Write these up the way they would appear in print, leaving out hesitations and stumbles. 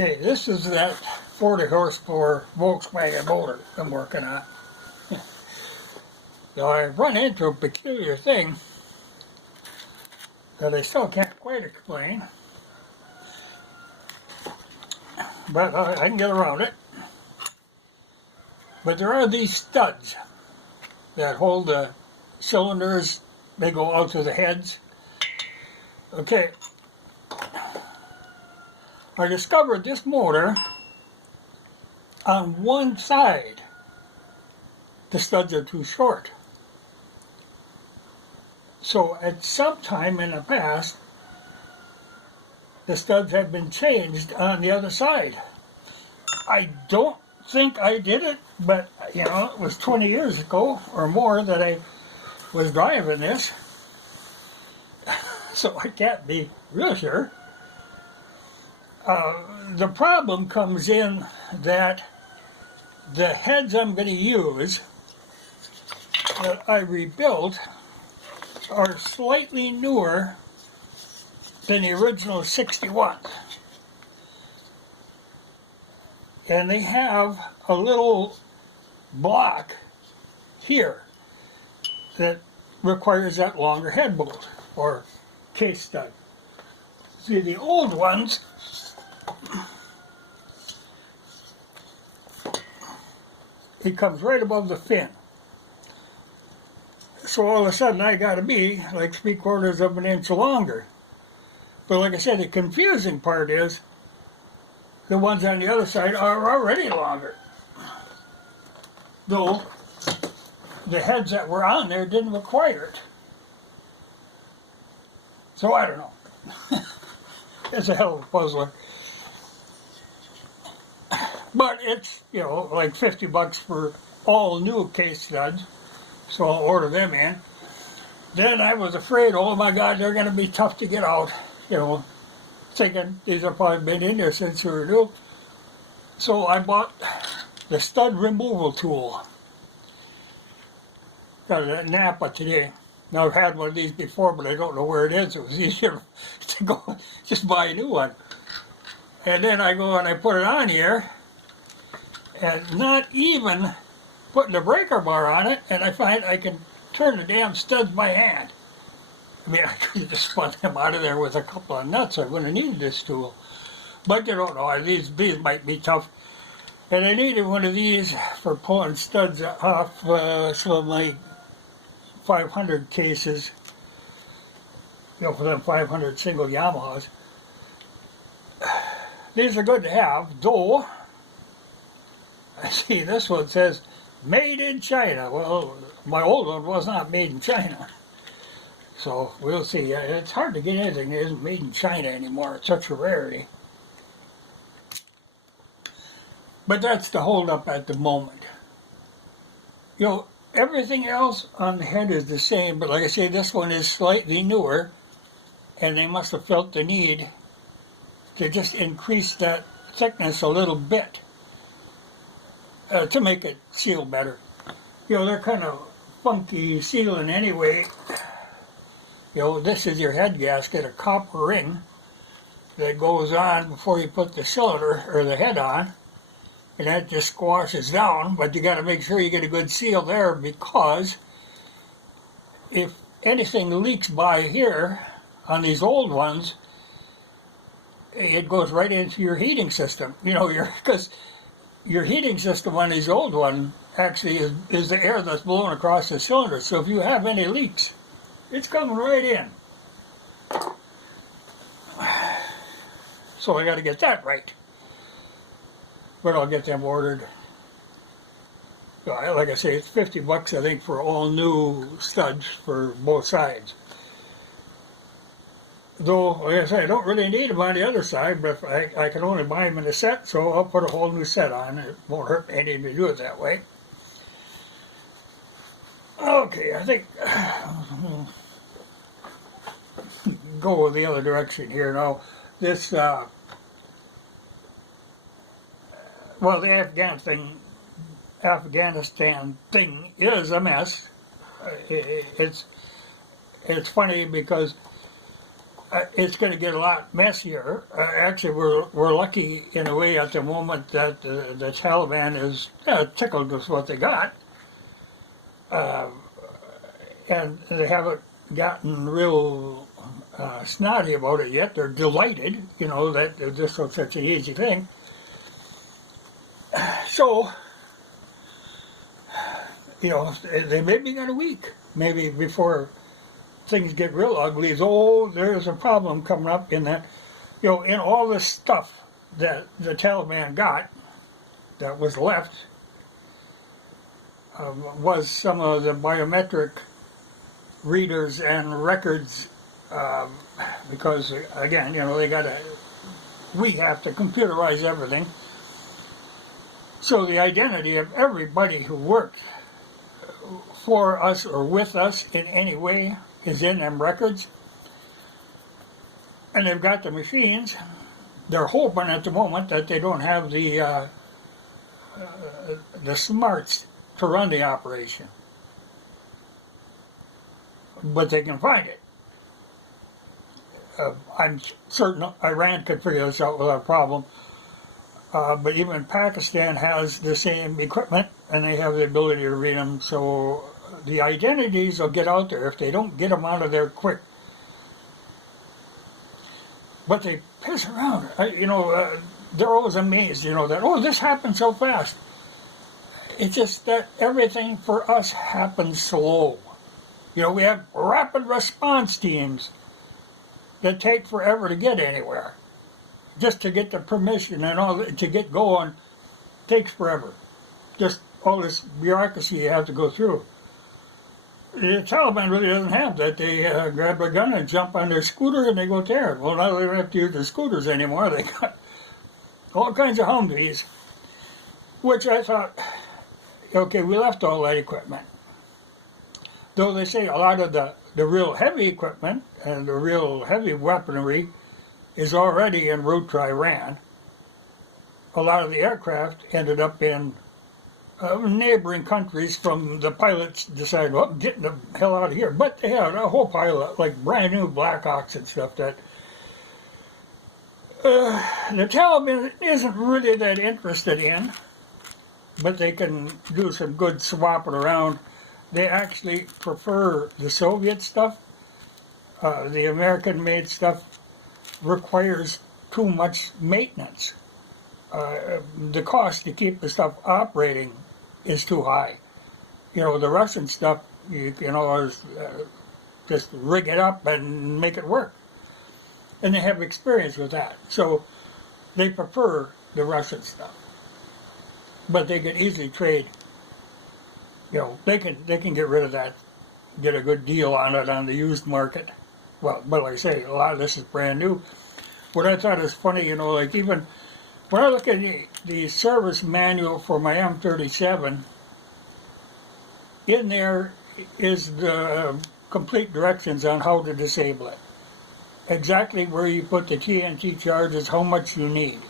Okay, this is that 40 horsepower Volkswagen motor I'm working on. So I run into a peculiar thing that I still can't quite explain, but I can get around it. But there are these studs that hold the cylinders. They go out to the heads. Okay, I discovered this motor on one side. The studs are too short. So at some time in the past, the studs have been changed on the other side. I don't think I did it, but you know, it was 20 years ago or more that I was driving this, so I can't be real sure. The problem comes in that the heads I'm going to use that I rebuilt are slightly newer than the original 61. And they have a little block here that requires that longer head bolt or case stud. See, the old ones it comes right above the fin. So all of a sudden I got to be like 3/4 of an inch longer. But like I said, the confusing part is the ones on the other side are already longer. Though the heads that were on there didn't require it. So I don't know. It's a hell of a puzzler. But it's, you know, like $50 for all new case studs. So I'll order them in. Then I was afraid, oh my God, they're going to be tough to get out. You know, thinking these have probably been in there since they were new. So I bought the stud removal tool. Got it at Napa today. Now I've had one of these before, but I don't know where it is. It was easier to go just buy a new one. And then I go and I put it on here, and not even putting the breaker bar on it, and I find I can turn the damn studs by hand. I mean, I could have just spun them out of there with a couple of nuts. I wouldn't have needed this tool. But you don't know, these might be tough. And I needed one of these for pulling studs off some of my 500 cases, you know, for them 500 single Yamahas. These are good to have, though I see this one says made in China. Well, my old one was not made in China. So we'll see. It's hard to get anything that isn't made in China anymore. It's such a rarity. But that's the holdup at the moment. You know, everything else on the head is the same, but like I say, this one is slightly newer, and they must have felt the need to just increase that thickness a little bit to make it seal better. You know, they're kind of funky sealing anyway. You know, this is your head gasket, a copper ring that goes on before you put the cylinder or the head on, and that just squashes down, but you got to make sure you get a good seal there, because if anything leaks by here on these old ones, it goes right into your heating system. You know, because your heating system on these old ones actually is the air that's blowing across the cylinder. So if you have any leaks, it's coming right in. So I got to get that right. But I'll get them ordered. Like I say, it's $50, I think, for all new studs for both sides. Though, like I say, I don't really need them on the other side, but if I can only buy them in a set, so I'll put a whole new set on. It won't hurt any to do it that way. Okay, I think go the other direction here now. This, well, the Afghanistan thing is a mess. It's funny because it's going to get a lot messier. Actually, we're lucky in a way at the moment that the Taliban is tickled with what they got, and they haven't gotten real snotty about it yet. They're delighted, that this was such an easy thing. So, they maybe got a week, maybe before things get real ugly. There's a problem coming up in that, in all this stuff that the Taliban got that was left was some of the biometric readers and records, because again, we have to computerize everything. So the identity of everybody who worked for us or with us in any way is in them records. And they've got the machines. They're hoping at the moment that they don't have the smarts to run the operation. But they can find it. I'm certain Iran could figure this out without a problem. But even Pakistan has the same equipment, and they have the ability to read them. So the identities will get out there if they don't get them out of there quick. But they piss around. They're always amazed, that, this happened so fast. It's just that everything for us happens slow. We have rapid response teams that take forever to get anywhere. Just to get the permission and all to get going takes forever. Just all this bureaucracy you have to go through. The Taliban really doesn't have that. They grab their gun and jump on their scooter and they go tear it. Well, now they don't have to use their scooters anymore. They got all kinds of Humvees, which I thought, okay, we left all that equipment. Though they say a lot of the real heavy equipment and the real heavy weaponry is already en route to Iran. A lot of the aircraft ended up in neighboring countries from the pilots decided, well, get the hell out of here. But they had a whole pile of like brand new Blackhawks and stuff that the Taliban isn't really that interested in, but they can do some good swapping around. They actually prefer the Soviet stuff. The American-made stuff requires too much maintenance. The cost to keep the stuff operating is too high. The Russian stuff, is just rig it up and make it work. And they have experience with that. So they prefer the Russian stuff. But they can easily trade. They can get rid of that, get a good deal on it on the used market. Well, but like I say, a lot of this is brand new. What I thought is funny, even when I look at the service manual for my M37, in there is the complete directions on how to disable it. Exactly where you put the TNT charges, how much you need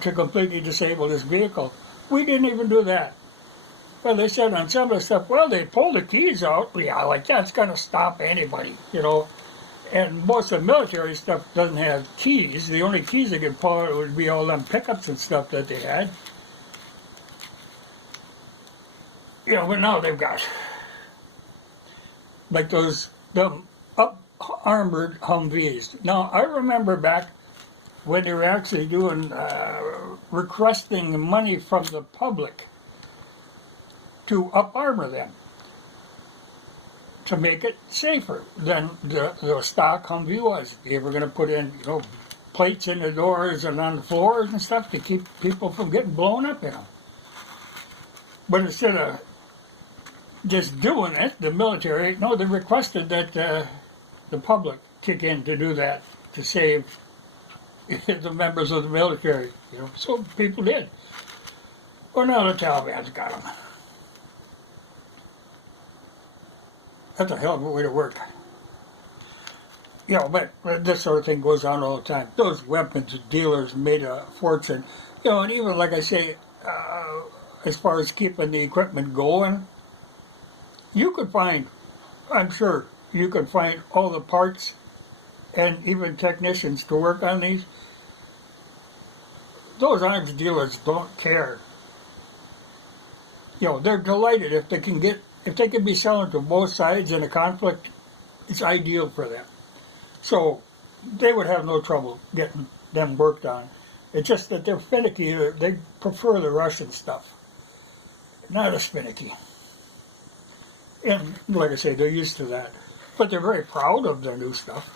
to completely disable this vehicle. We didn't even do that. Well, they said on some of the stuff, well, they pull the keys out. Yeah, like that's going to stop anybody, And most of the military stuff doesn't have keys. The only keys they could pull out would be all them pickups and stuff that they had. But now they've got like them up-armored Humvees. Now, I remember back when they were actually doing, requesting money from the public to up-armor them, to make it safer than the stock Humvee was. They were going to put in, plates in the doors and on the floors and stuff to keep people from getting blown up in them. But instead of just doing it, the military, they requested that the public kick in to do that, to save the members of the military. So people did. Well, now the Taliban's got them. That's a hell of a way to work. But this sort of thing goes on all the time. Those weapons dealers made a fortune. And even, like I say, as far as keeping the equipment going, you could find, I'm sure, you could find all the parts and even technicians to work on these, those arms dealers don't care. They're delighted if they can be selling to both sides in a conflict. It's ideal for them. So they would have no trouble getting them worked on. It's just that they're finicky. They prefer the Russian stuff, not as finicky. And like I say, they're used to that. But they're very proud of their new stuff.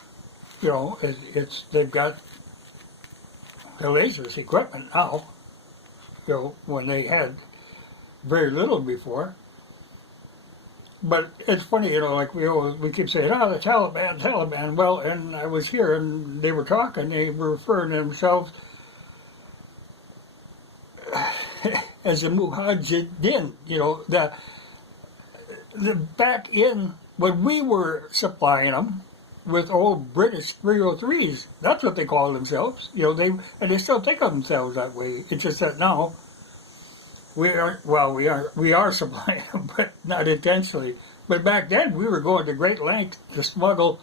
They've got the lasers equipment now. When they had very little before. But it's funny, like we keep saying, the Taliban. Well, and I was here and they were talking, they were referring to themselves as the Mujahideen, the back in when we were supplying them with old British 303s. That's what they call themselves. They still think of themselves that way. It's just that now we are supplying them, but not intentionally. But back then we were going to great lengths to smuggle,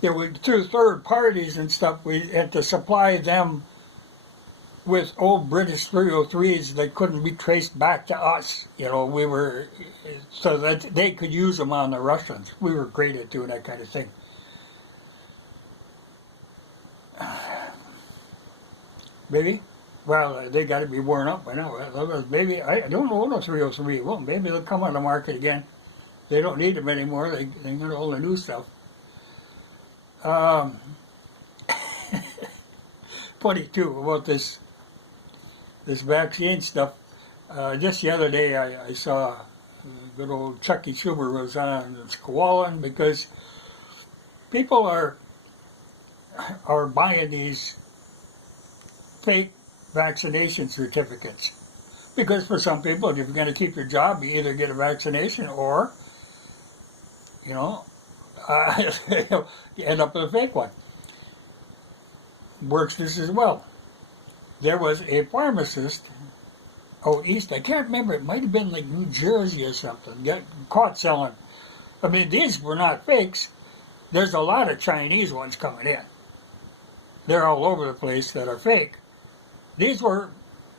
through third parties and stuff. We had to supply them with old British 303s that couldn't be traced back to us. We were, so that they could use them on the Russians. We were great at doing that kind of thing. Maybe? Well, they got to be worn up by now. Maybe, I don't own a 303. Well, maybe they'll come on the market again. They don't need them anymore. They got all the new stuff. Funny too about this vaccine stuff. Just the other day I saw good old Chucky Schumer was on squalling because people are buying these fake vaccination certificates. Because for some people, if you're going to keep your job, you either get a vaccination or, you end up with a fake one. Works just as well. There was a pharmacist out east, I can't remember, it might have been like New Jersey or something, got caught selling. I mean, these were not fakes. There's a lot of Chinese ones coming in. They're all over the place that are fake. These were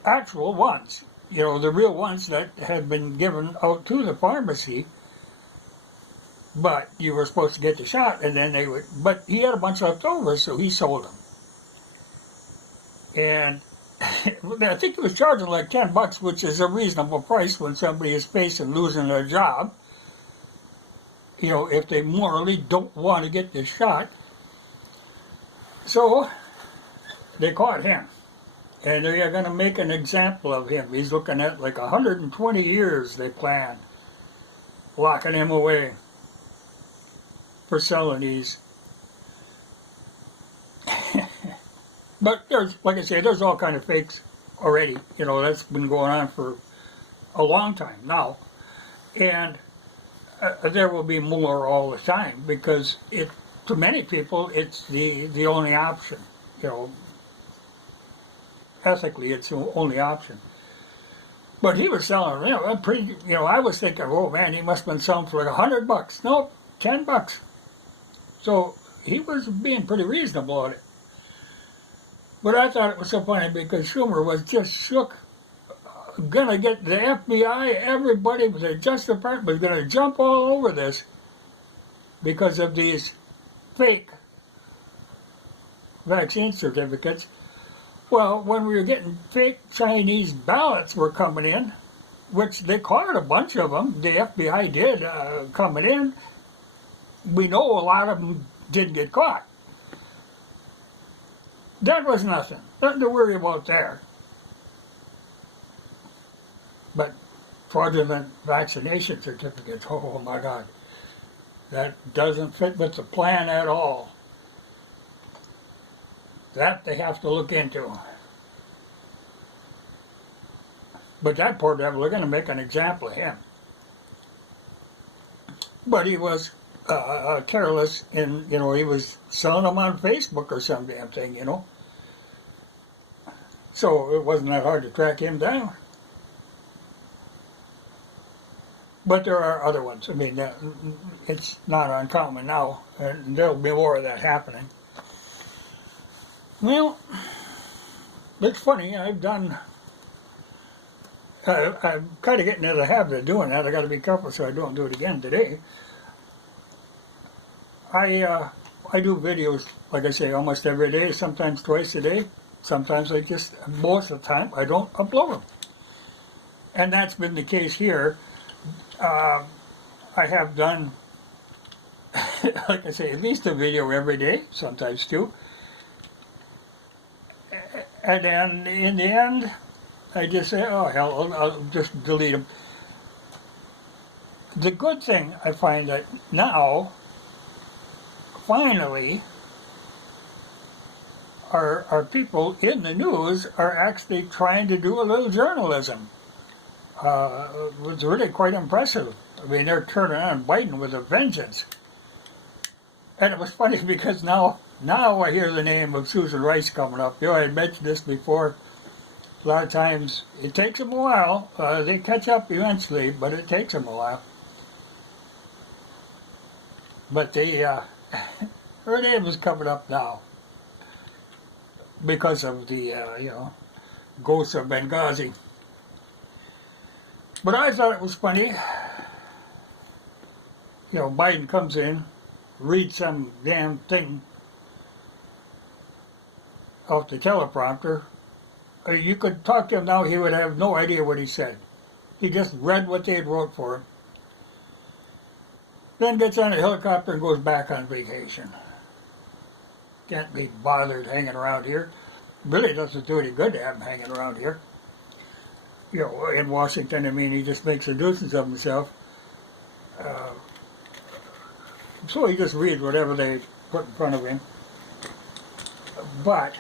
actual ones, the real ones that had been given out to the pharmacy, but you were supposed to get the shot, and then but he had a bunch left over, so he sold them. And I think he was charging like $10, which is a reasonable price when somebody is facing losing their job, if they morally don't want to get this shot. So they caught him. And they're going to make an example of him. He's looking at like 120 years, they plan, locking him away for selling these. But there's, like I say, there's all kind of fakes already. That's been going on for a long time now. And there will be more all the time because to many people, it's the only option, ethically, it's the only option. But he was selling, I was thinking, oh man, he must have been selling for like $100. Nope, $10. So he was being pretty reasonable on it. But I thought it was so funny because Schumer was just shook, gonna get the FBI, everybody, the Justice Department was gonna jump all over this because of these fake vaccine certificates. Well, when we were getting fake Chinese ballots were coming in, which they caught a bunch of them, the FBI did coming in, we know a lot of them didn't get caught. That was nothing to worry about there. But fraudulent vaccination certificates, oh my God, that doesn't fit with the plan at all. That they have to look into. But that poor devil, they're going to make an example of him. But he was careless, and he was selling them on Facebook or some damn thing, So it wasn't that hard to track him down. But there are other ones. I mean, it's not uncommon now, and there'll be more of that happening. Well, it's funny. I'm kind of getting into the habit of doing that. I got to be careful so I don't do it again today. I do videos, like I say, almost every day, sometimes twice a day. Sometimes most of the time, I don't upload them. And that's been the case here. I have done, like I say, at least a video every day, sometimes two. And then in the end, I just say, oh hell, I'll just delete them. The good thing I find that now, finally, our people in the news are actually trying to do a little journalism. It was really quite impressive. I mean, they're turning on Biden with a vengeance. And it was funny because now I hear the name of Susan Rice coming up. I had mentioned this before. A lot of times, it takes them a while. They catch up eventually, but it takes them a while. But her name is coming up now because of the, ghosts of Benghazi. But I thought it was funny. Biden comes in, reads some damn thing off the teleprompter. You could talk to him now, he would have no idea what he said. He just read what they had wrote for him. Then gets on a helicopter and goes back on vacation. Can't be bothered hanging around here. Really doesn't do any good to have him hanging around here. In Washington, I mean, he just makes a nuisance of himself. So he just reads whatever they put in front of him. But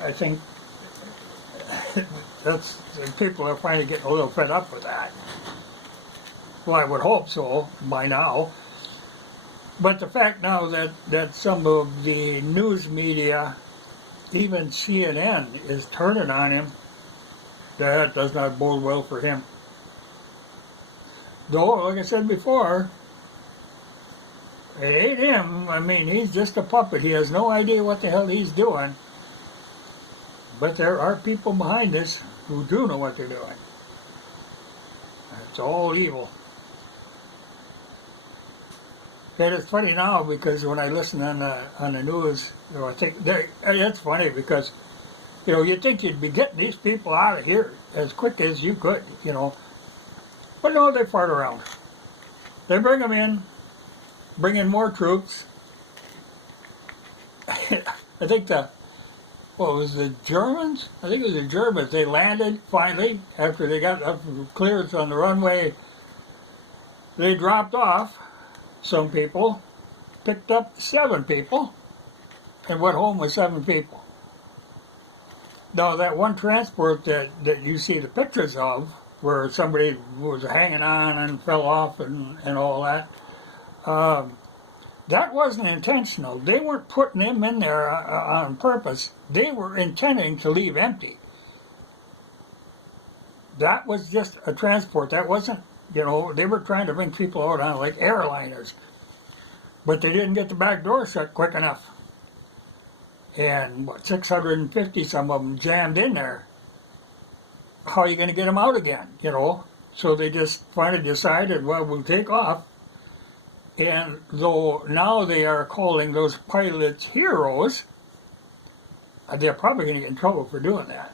I think people are finally getting a little fed up with that. Well, I would hope so by now. But the fact now that some of the news media, even CNN, is turning on him, that does not bode well for him. Though, like I said before, it ain't him. I mean, he's just a puppet. He has no idea what the hell he's doing. But there are people behind this who do know what they're doing. It's all evil. And it's funny now because when I listen on the news, I think it's funny because you'd think you'd be getting these people out of here as quick as you could, But no, they fart around. They bring them in, bring in more troops. I think the Germans? I think it was the Germans. They landed finally after they got up clearance on the runway. They dropped off some people, picked up 7 people, and went home with 7 people. Now, that one transport that you see the pictures of, where somebody was hanging on and fell off and all that, that wasn't intentional. They weren't putting them in there on purpose. They were intending to leave empty. That was just a transport. That wasn't, they were trying to bring people out on like airliners. But they didn't get the back door shut quick enough. And 650 some of them jammed in there. How are you going to get them out again, So they just finally decided, well, we'll take off. And though now they are calling those pilots heroes, they're probably going to get in trouble for doing that.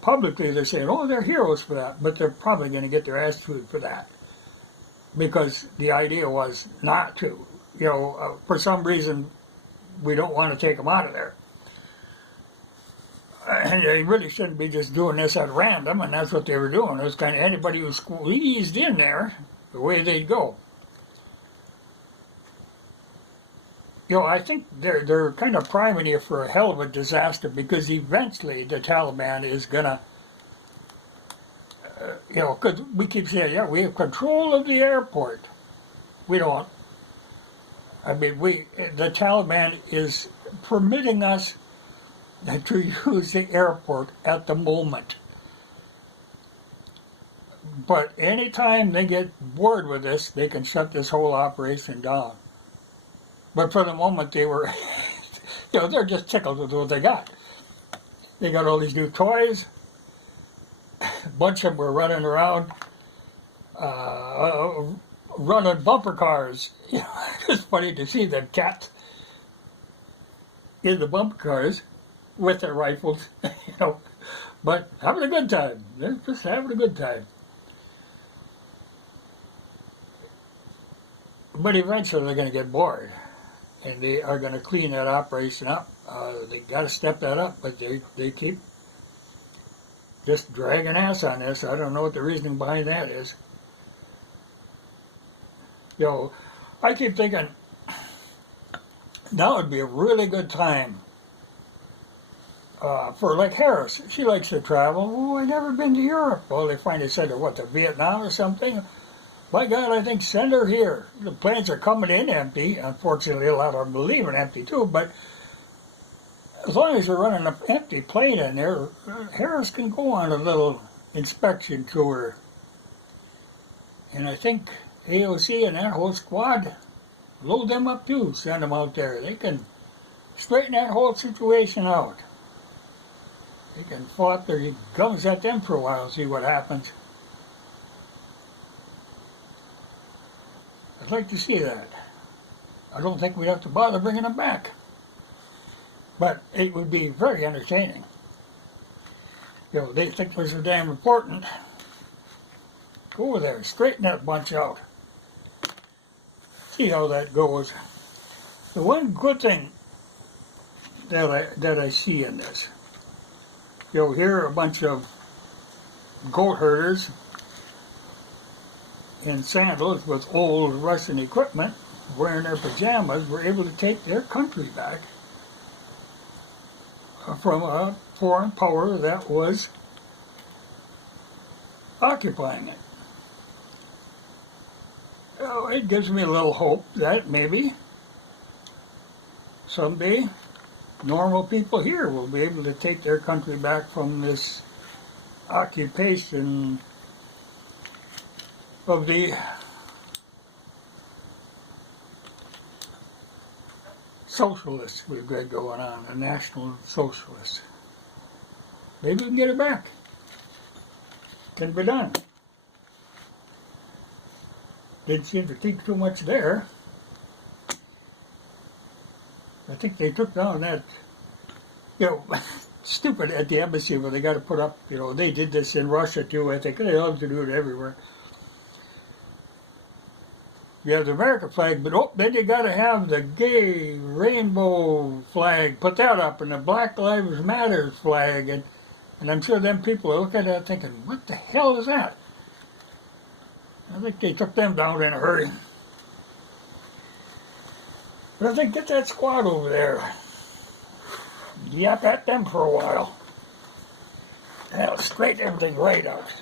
Publicly they're saying, oh, they're heroes for that, but they're probably going to get their ass chewed for that. Because the idea was not to. For some reason, we don't want to take them out of there. And they really shouldn't be just doing this at random, and that's what they were doing. It was kind of anybody who squeezed in there, the way they'd go. I think they're kind of priming you for a hell of a disaster because eventually the Taliban is going to, because we keep saying, yeah, we have control of the airport. We don't. I mean, the Taliban is permitting us to use the airport at the moment. But anytime they get bored with this, they can shut this whole operation down. But for the moment, they were, they're just tickled with what they got. They got all these new toys. A bunch of them were running around, running bumper cars. It's funny to see them cats in the bumper cars with their rifles, but having a good time. They're just having a good time. But eventually they're going to get bored, and they are going to clean that operation up. They got to step that up, but they keep just dragging ass on this. I don't know what the reasoning behind that is. I keep thinking now would be a really good time for like Harris. She likes to travel. Oh, I've never been to Europe. Well, they finally sent her, to Vietnam or something? My God, I think send her here. The planes are coming in empty. Unfortunately, a lot of them are leaving empty too, but as long as you're running an empty plane in there, Harris can go on a little inspection tour. And I think AOC and that whole squad, load them up too, send them out there. They can straighten that whole situation out. They can flop their guns at them for a while and see what happens. I'd like to see that. I don't think we'd have to bother bringing them back. But it would be very entertaining. They think this is damn important. Go over there, straighten that bunch out. See how that goes. The one good thing that I see in this, here are a bunch of goat herders in sandals with old Russian equipment, wearing their pajamas, were able to take their country back from a foreign power that was occupying it. It gives me a little hope that maybe someday normal people here will be able to take their country back from this occupation of the socialists we've got going on, the National Socialists. Maybe we can get it back. Can be done. Didn't seem to think too much there. I think they took down that, stupid at the embassy where they got to put up, they did this in Russia too, I think. They love to do it everywhere. You have the American flag, but then you got to have the gay rainbow flag. Put that up, and the Black Lives Matter flag, and I'm sure them people are looking at that thinking, what the hell is that? I think they took them down in a hurry. But I think get that squad over there. Yap at them for a while. That'll straighten everything right out.